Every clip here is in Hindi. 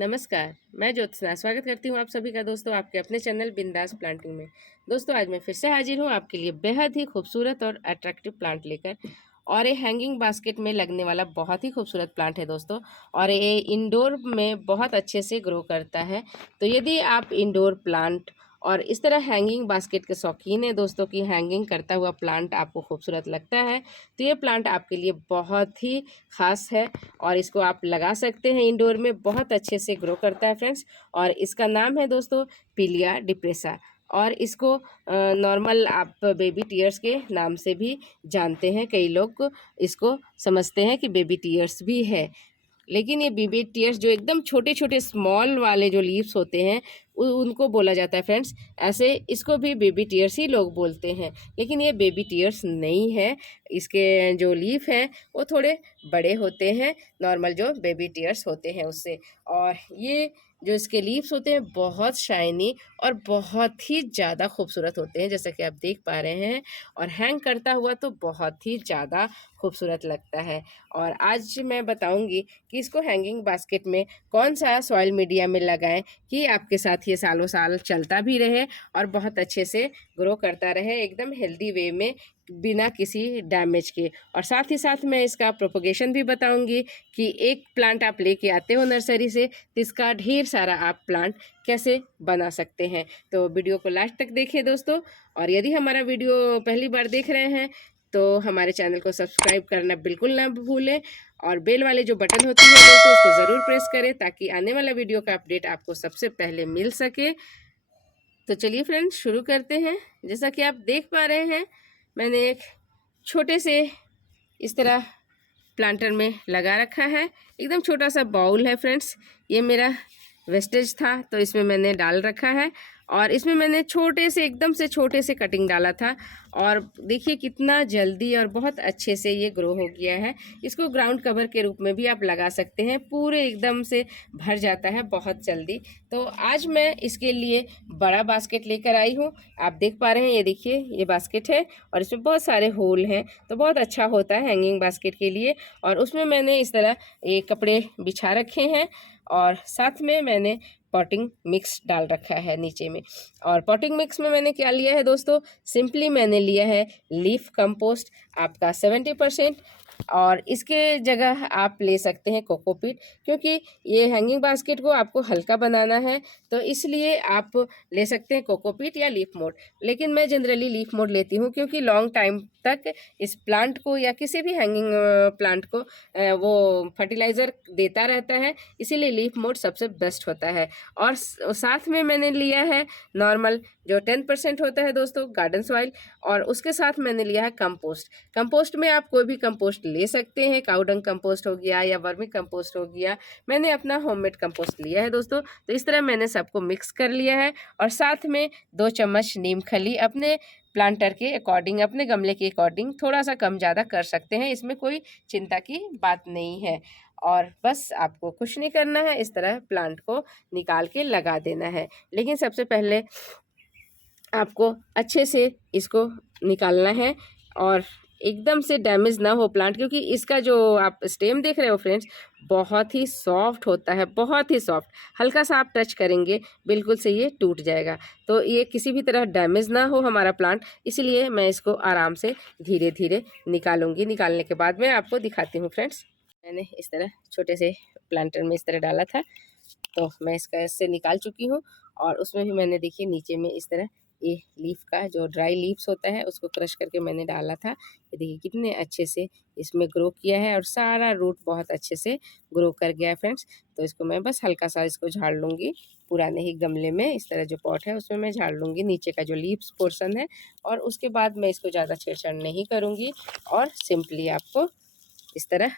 नमस्कार, मैं ज्योत्सना स्वागत करती हूँ आप सभी का दोस्तों आपके अपने चैनल बिंदास प्लांटिंग में। दोस्तों आज मैं फिर से हाजिर हूँ आपके लिए बेहद ही खूबसूरत और अट्रैक्टिव प्लांट लेकर। और ये हैंगिंग बास्केट में लगने वाला बहुत ही खूबसूरत प्लांट है दोस्तों। और ये इंडोर में बहुत अच्छे से ग्रो करता है। तो यदि आप इंडोर प्लांट और इस तरह हैंगिंग बास्केट के शौकीन है दोस्तों की हैंगिंग करता हुआ प्लांट आपको खूबसूरत लगता है, तो ये प्लांट आपके लिए बहुत ही ख़ास है। और इसको आप लगा सकते हैं इंडोर में, बहुत अच्छे से ग्रो करता है फ्रेंड्स। और इसका नाम है दोस्तों पिलिया डिप्रेसा। और इसको नॉर्मल आप बेबी टीयर्स के नाम से भी जानते हैं। कई लोग इसको समझते हैं कि बेबी टीयर्स भी है, लेकिन ये बेबी टीयर्स जो एकदम छोटे छोटे स्मॉल वाले जो लीव्स होते हैं उनको बोला जाता है फ्रेंड्स। ऐसे इसको भी बेबी टीयर्स ही लोग बोलते हैं, लेकिन ये बेबी टीयर्स नहीं है। इसके जो लीफ हैं वो थोड़े बड़े होते हैं नॉर्मल जो बेबी टीयर्स होते हैं उससे। और ये जो इसके लीव्स होते हैं बहुत शाइनी और बहुत ही ज़्यादा खूबसूरत होते हैं, जैसा कि आप देख पा रहे हैं। और हैंग करता हुआ तो बहुत ही ज़्यादा खूबसूरत लगता है। और आज मैं बताऊंगी कि इसको हैंगिंग बास्केट में कौन सा सॉइल मीडिया में लगाएं कि आपके साथ ये सालों साल चलता भी रहे और बहुत अच्छे से ग्रो करता रहे एकदम हेल्दी वे में, बिना किसी डैमेज के। और साथ ही साथ मैं इसका प्रोपगेशन भी बताऊंगी कि एक प्लांट आप लेके आते हो नर्सरी से तो इसका ढेर सारा आप प्लांट कैसे बना सकते हैं। तो वीडियो को लास्ट तक देखिए दोस्तों। और यदि हमारा वीडियो पहली बार देख रहे हैं तो हमारे चैनल को सब्सक्राइब करना बिल्कुल ना भूलें। और बेल वाले जो बटन होती है दोस्तों उसको ज़रूर प्रेस करें ताकि आने वाला वीडियो का अपडेट आपको सबसे पहले मिल सके। तो चलिए फ्रेंड्स शुरू करते हैं। जैसा कि आप देख पा रहे हैं मैंने एक छोटे से इस तरह प्लांटर में लगा रखा है। एकदम छोटा सा बाउल है फ्रेंड्स, ये मेरा वेस्टेज था तो इसमें मैंने डाल रखा है। और इसमें मैंने छोटे से एकदम से छोटे से कटिंग डाला था और देखिए कितना जल्दी और बहुत अच्छे से ये ग्रो हो गया है। इसको ग्राउंड कवर के रूप में भी आप लगा सकते हैं, पूरे एकदम से भर जाता है बहुत जल्दी। तो आज मैं इसके लिए बड़ा बास्केट लेकर आई हूँ। आप देख पा रहे हैं, ये देखिए ये बास्केट है और इसमें बहुत सारे होल हैं, तो बहुत अच्छा होता है हैंगिंग बास्केट के लिए। और उसमें मैंने इस तरह ये कपड़े बिछा रखे हैं और साथ में मैंने पॉटिंग मिक्स डाल रखा है नीचे में। और पॉटिंग मिक्स में मैंने क्या लिया है दोस्तों, सिंपली मैंने लिया है लीफ कंपोस्ट आपका 70%। और इसके जगह आप ले सकते हैं कोकोपीट, क्योंकि ये हैंगिंग बास्केट को आपको हल्का बनाना है तो इसलिए आप ले सकते हैं कोकोपीट या लीफ मोड। लेकिन मैं जनरली लीफ मोड लेती हूँ क्योंकि लॉन्ग टाइम तक इस प्लांट को या किसी भी हैंगिंग प्लांट को वो फर्टिलाइज़र देता रहता है, इसीलिए लीफ मोड सबसे बेस्ट होता है। और साथ में मैंने लिया है नॉर्मल जो 10% होता है दोस्तों गार्डन सॉइल, और उसके साथ मैंने लिया है कंपोस्ट। कंपोस्ट में आप कोई भी कंपोस्ट ले सकते हैं, काउडंग कंपोस्ट हो गया या वर्मी कंपोस्ट हो गया। मैंने अपना होममेड कंपोस्ट लिया है दोस्तों। तो इस तरह मैंने सबको मिक्स कर लिया है और साथ में 2 चम्मच नीम खली अपने प्लांटर के अकॉर्डिंग, अपने गमले के अकॉर्डिंग थोड़ा सा कम ज़्यादा कर सकते हैं, इसमें कोई चिंता की बात नहीं है। और बस आपको कुछ नहीं करना है, इस तरह प्लांट को निकाल के लगा देना है। लेकिन सबसे पहले आपको अच्छे से इसको निकालना है और एकदम से डैमेज ना हो प्लांट, क्योंकि इसका जो आप स्टेम देख रहे हो फ्रेंड्स बहुत ही सॉफ्ट होता है, बहुत ही सॉफ्ट। हल्का सा आप टच करेंगे बिल्कुल से ये टूट जाएगा। तो ये किसी भी तरह डैमेज ना हो हमारा प्लांट, इसलिए मैं इसको आराम से धीरे धीरे निकालूंगी। निकालने के बाद मैं आपको दिखाती हूँ फ्रेंड्स। मैंने इस तरह छोटे से प्लांटर में इस तरह डाला था तो मैं इसका इससे निकाल चुकी हूँ। और उसमें भी मैंने देखिए नीचे में इस तरह ये लीफ का जो ड्राई लीव्स होता है उसको क्रश करके मैंने डाला था। ये देखिए कितने अच्छे से इसमें ग्रो किया है और सारा रूट बहुत अच्छे से ग्रो कर गया है फ्रेंड्स। तो इसको मैं बस हल्का सा इसको झाड़ लूँगी, पुराने ही गमले में इस तरह जो पॉट है उसमें मैं झाड़ लूँगी नीचे का जो लीव्स पोर्शन है। और उसके बाद मैं इसको ज़्यादा छेड़छाड़ नहीं करूँगी और सिंपली आपको इस तरह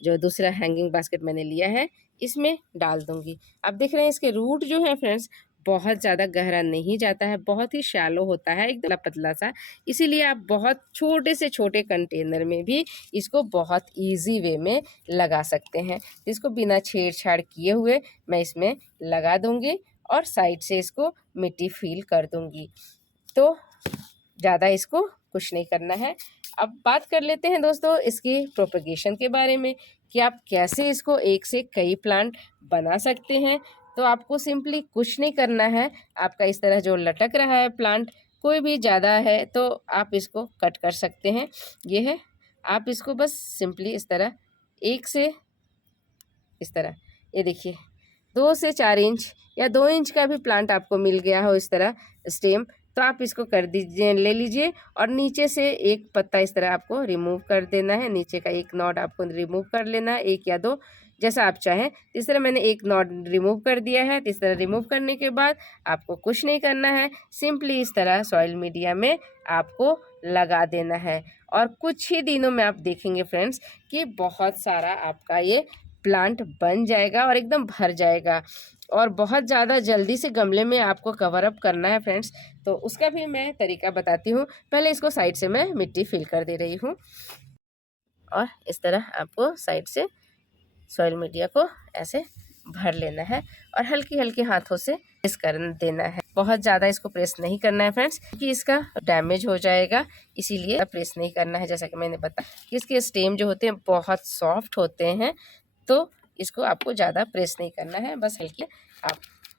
जो दूसरा हैंगिंग बास्केट मैंने लिया है इसमें डाल दूंगी। आप देख रहे हैं इसके रूट जो है फ्रेंड्स बहुत ज़्यादा गहरा नहीं जाता है, बहुत ही शैलो होता है, एकदम पतला सा। इसीलिए आप बहुत छोटे से छोटे कंटेनर में भी इसको बहुत इजी वे में लगा सकते हैं। इसको बिना छेड़छाड़ किए हुए मैं इसमें लगा दूंगी और साइड से इसको मिट्टी फिल कर दूंगी। तो ज़्यादा इसको कुछ नहीं करना है। अब बात कर लेते हैं दोस्तों इसकी प्रोपगेशन के बारे में कि आप कैसे इसको एक से कई प्लांट बना सकते हैं। तो आपको सिंपली कुछ नहीं करना है, आपका इस तरह जो लटक रहा है प्लांट कोई भी ज़्यादा है तो आप इसको कट कर सकते हैं। ये है, आप इसको बस सिंपली इस तरह एक से इस तरह, ये देखिए 2 से 4 इंच या 2 इंच का भी प्लांट आपको मिल गया हो इस तरह स्टेम, तो आप इसको कर दीजिए, ले लीजिए और नीचे से एक पत्ता इस तरह आपको रिमूव कर देना है। नीचे का एक नॉड आपको रिमूव कर लेना है, 1 या 2 जैसा आप चाहें। इस तरह मैंने एक नॉड रिमूव कर दिया है। इस तरह रिमूव करने के बाद आपको कुछ नहीं करना है, सिंपली इस तरह सॉइल मीडिया में आपको लगा देना है और कुछ ही दिनों में आप देखेंगे फ्रेंड्स कि बहुत सारा आपका ये प्लांट बन जाएगा और एकदम भर जाएगा। और बहुत ज़्यादा जल्दी से गमले में आपको कवर अप करना है फ्रेंड्स, तो उसका भी मैं तरीका बताती हूँ। पहले इसको साइड से मैं मिट्टी फिल कर दे रही हूँ और इस तरह आपको साइड से सॉइल मीडिया को ऐसे भर लेना है और हल्की हल्की हाथों से प्रेस कर देना है। बहुत ज़्यादा इसको प्रेस नहीं करना है फ्रेंड्स, क्योंकि इसका डैमेज हो जाएगा, इसीलिए प्रेस नहीं करना है। जैसा कि मैंने बताया कि इसके स्टेम जो होते हैं बहुत सॉफ्ट होते हैं, तो इसको आपको ज़्यादा प्रेस नहीं करना है, बस हल्की आप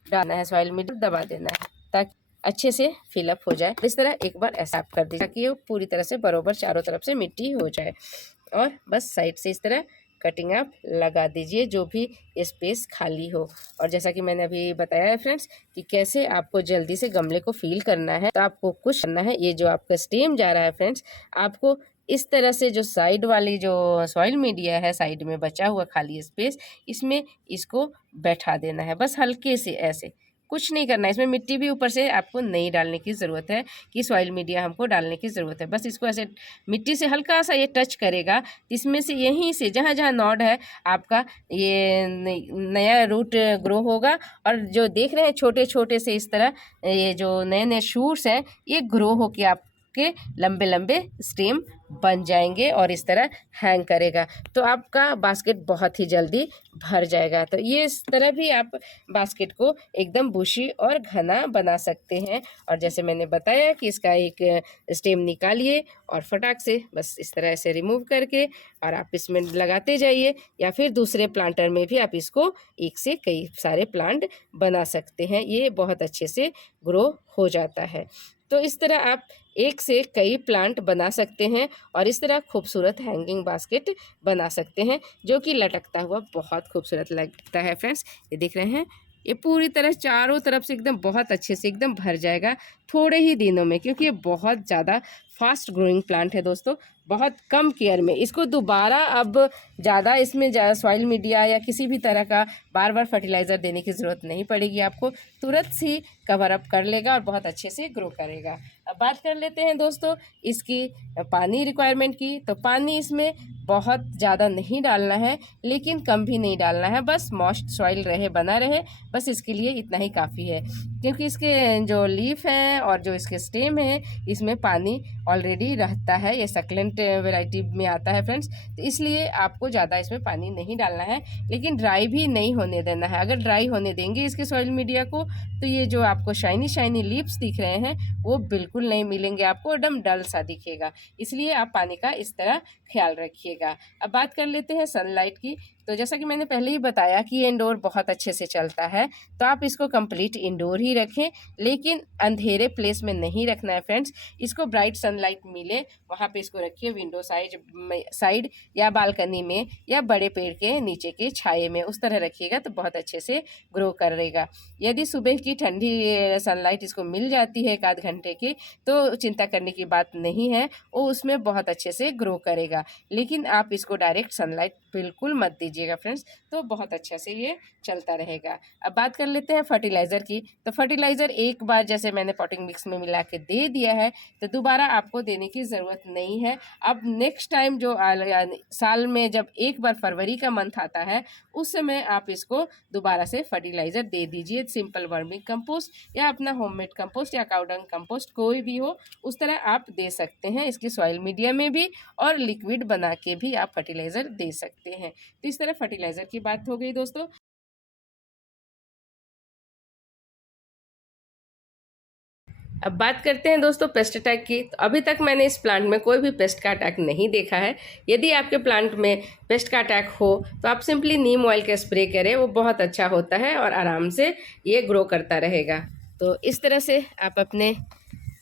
डालना है, सॉइल मीडिया दबा देना है ताकि अच्छे से फिलअप हो जाए। इस तरह एक बार ऐसा आप कर दीजिए ताकि वो पूरी तरह से बराबर चारों तरफ से मिट्टी हो जाए। और बस साइड से इस तरह कटिंग आप लगा दीजिए जो भी स्पेस खाली हो। और जैसा कि मैंने अभी बताया है फ्रेंड्स कि कैसे आपको जल्दी से गमले को फील करना है, तो आपको कुछ करना है, ये जो आपका स्टेम जा रहा है फ्रेंड्स, आपको इस तरह से जो साइड वाली जो सॉइल मीडिया है, साइड में बचा हुआ खाली स्पेस, इसमें इसको बैठा देना है, बस हल्के से ऐसे, कुछ नहीं करना है। इसमें मिट्टी भी ऊपर से आपको नहीं डालने की ज़रूरत है कि सॉइल मीडिया हमको डालने की ज़रूरत है, बस इसको ऐसे मिट्टी से हल्का सा ये टच करेगा, इसमें से यहीं से जहाँ जहाँ नॉड है आपका ये नया रूट ग्रो होगा। और जो देख रहे हैं छोटे छोटे से इस तरह ये जो नए नए शूट्स हैं, ये ग्रो होके आपके लंबे लंबे स्टेम बन जाएंगे और इस तरह हैंग करेगा, तो आपका बास्केट बहुत ही जल्दी भर जाएगा। तो ये इस तरह भी आप बास्केट को एकदम बुशी और घना बना सकते हैं। और जैसे मैंने बताया कि इसका एक स्टेम निकालिए और फटाक से बस इस तरह से रिमूव करके और आप इसमें लगाते जाइए, या फिर दूसरे प्लांटर में भी आप इसको एक से कई सारे प्लांट बना सकते हैं, ये बहुत अच्छे से ग्रो हो जाता है। तो इस तरह आप एक से कई प्लांट बना सकते हैं और इस तरह खूबसूरत हैंगिंग बास्केट बना सकते हैं जो कि लटकता हुआ बहुत खूबसूरत लगता है फ्रेंड्स। ये देख रहे हैं, ये पूरी तरह चारों तरफ से एकदम बहुत अच्छे से एकदम भर जाएगा थोड़े ही दिनों में, क्योंकि ये बहुत ज़्यादा फास्ट ग्रोइंग प्लांट है दोस्तों। बहुत कम केयर में इसको दोबारा अब ज़्यादा इसमें सॉइल मीडिया या किसी भी तरह का बार बार फर्टिलाइज़र देने की ज़रूरत नहीं पड़ेगी, आपको तुरंत ही कवर अप कर लेगा और बहुत अच्छे से ग्रो करेगा। अब बात कर लेते हैं दोस्तों इसकी पानी रिक्वायरमेंट की। तो पानी इसमें बहुत ज़्यादा नहीं डालना है, लेकिन कम भी नहीं डालना है, बस मॉइस्ट सॉइल रहे, बना रहे, बस इसके लिए इतना ही काफ़ी है। क्योंकि इसके जो लीफ हैं और जो इसके स्टेम है, इसमें पानी ऑलरेडी रहता है, ये सक्लेंट वैरायटी में आता है फ्रेंड्स, तो इसलिए आपको ज़्यादा इसमें पानी नहीं डालना है, लेकिन ड्राई भी नहीं होने देना है। अगर ड्राई होने देंगे इसके सॉइल मीडिया को, तो ये जो आपको शाइनी शाइनी लीव्स दिख रहे हैं वो बिल्कुल नहीं मिलेंगे, आपको एकदम डल सा दिखेगा। इसलिए आप पानी का इस तरह ख्याल रखिएगा। अब बात कर लेते हैं सनलाइट की। तो जैसा कि मैंने पहले ही बताया कि ये इंडोर बहुत अच्छे से चलता है, तो आप इसको कंप्लीट इंडोर ही रखें, लेकिन अंधेरे प्लेस में नहीं रखना है फ्रेंड्स। इसको ब्राइट सनलाइट मिले वहाँ पे इसको रखिए, विंडो साइड या बालकनी में या बड़े पेड़ के नीचे के छाये में, उस तरह रखिएगा तो बहुत अच्छे से ग्रो करेगा। यदि सुबह की ठंडी सनलाइट इसको मिल जाती है 1 आध घंटे की, तो चिंता करने की बात नहीं है, वो उसमें बहुत अच्छे से ग्रो करेगा। लेकिन आप इसको डायरेक्ट सनलाइट बिल्कुल मत दीजिएगा फ्रेंड्स, तो बहुत अच्छा से ये चलता रहेगा। अब बात कर लेते हैं फर्टिलाइज़र की। तो फर्टिलाइज़र एक बार जैसे मैंने पॉटिंग मिक्स में मिला के दे दिया है, तो दोबारा आपको देने की ज़रूरत नहीं है। अब नेक्स्ट टाइम जो साल में जब एक बार फरवरी का मंथ आता है, उस समय आप इसको दोबारा से फर्टिलाइज़र दे दीजिए। सिंपल वर्मिंग कंपोस्ट या अपना होममेड कंपोस्ट या काउडंग कंपोस्ट कोई भी हो, उस तरह आप दे सकते हैं इसकी सॉइल मीडिया में भी, और लिक्विड बना के भी आप फर्टिलाइज़र दे सकते हैं। तो इस तरह फर्टिलाइज़र की बात हो गई दोस्तों। अब बात करते हैं दोस्तों पेस्ट अटैक की। तो अभी तक मैंने इस प्लांट में कोई भी पेस्ट का अटैक नहीं देखा है। यदि आपके प्लांट में पेस्ट का अटैक हो तो आप सिंपली नीम ऑयल का स्प्रे करें, वो बहुत अच्छा होता है और आराम से ये ग्रो करता रहेगा। तो इस तरह से आप अपने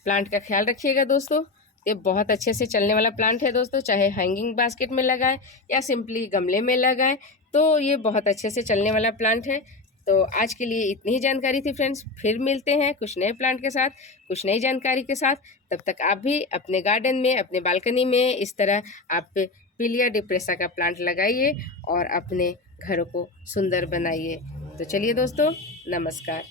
प्लांट का ख्याल रखिएगा दोस्तों। ये बहुत अच्छे से चलने वाला प्लांट है दोस्तों, चाहे हैंगिंग बास्केट में लगाएं या सिंपली गमले में लगाएं, तो ये बहुत अच्छे से चलने वाला प्लांट है। तो आज के लिए इतनी ही जानकारी थी फ्रेंड्स। फिर मिलते हैं कुछ नए प्लांट के साथ, कुछ नई जानकारी के साथ। तब तक आप भी अपने गार्डन में, अपने बालकनी में इस तरह आप पिलिया डिप्रेसा का प्लांट लगाइए और अपने घरों को सुंदर बनाइए। तो चलिए दोस्तों, नमस्कार।